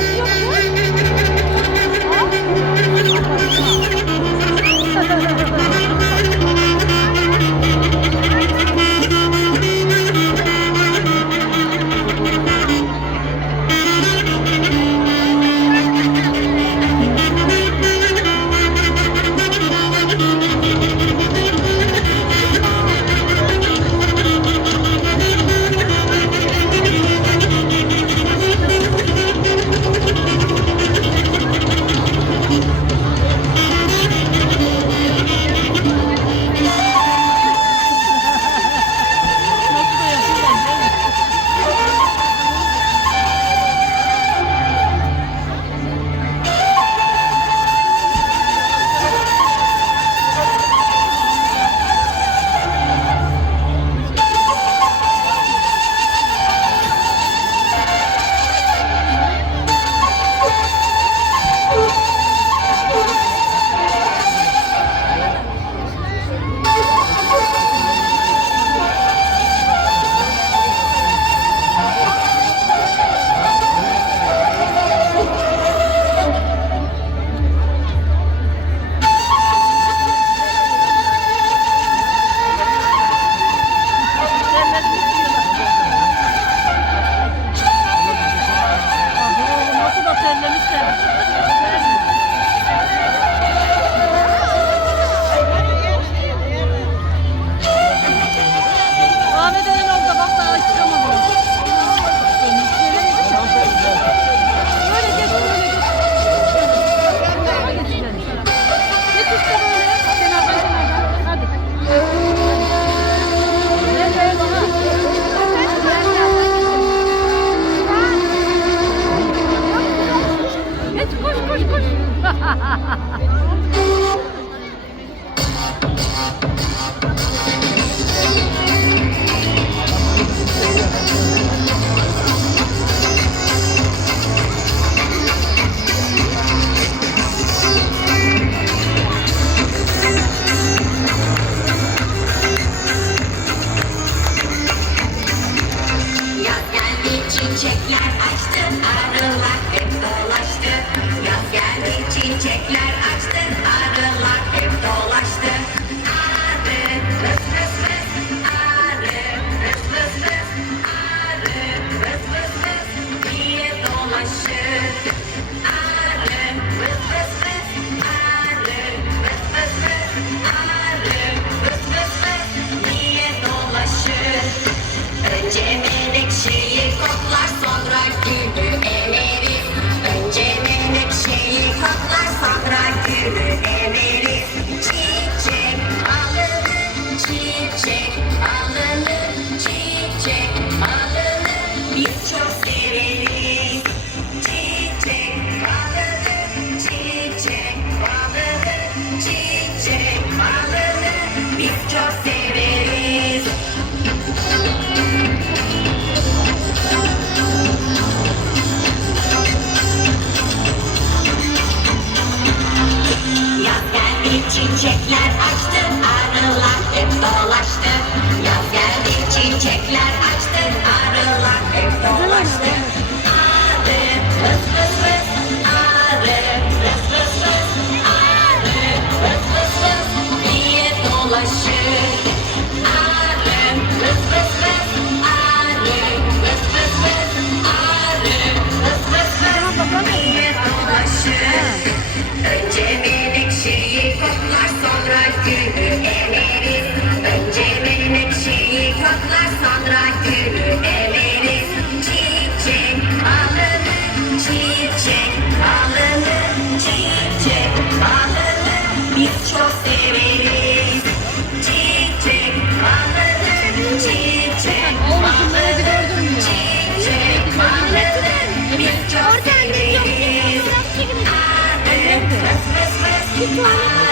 Dios, Dios, Dios. gelecekler. Keep going.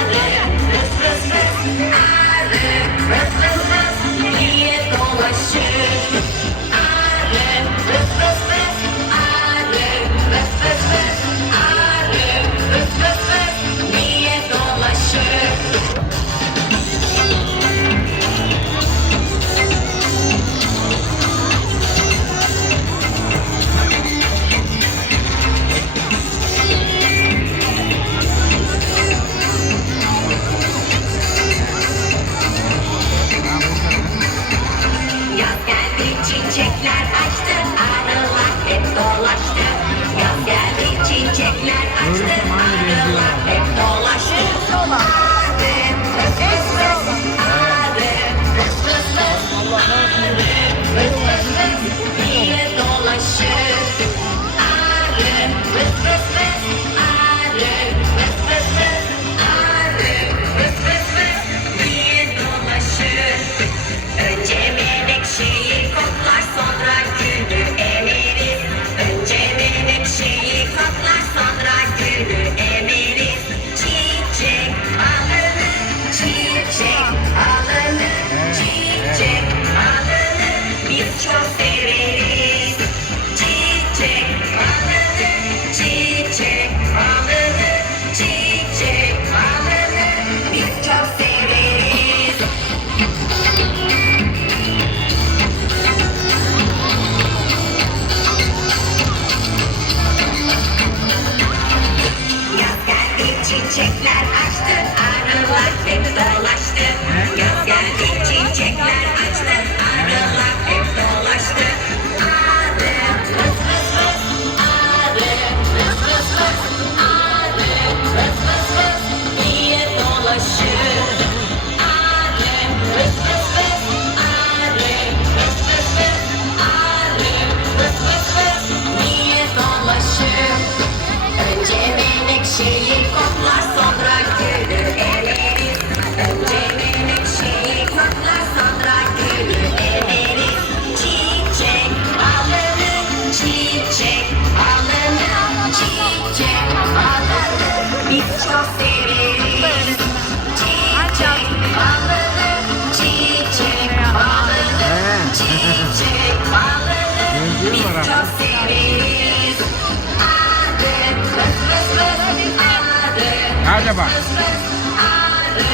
Hadi bak.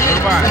Dur bak.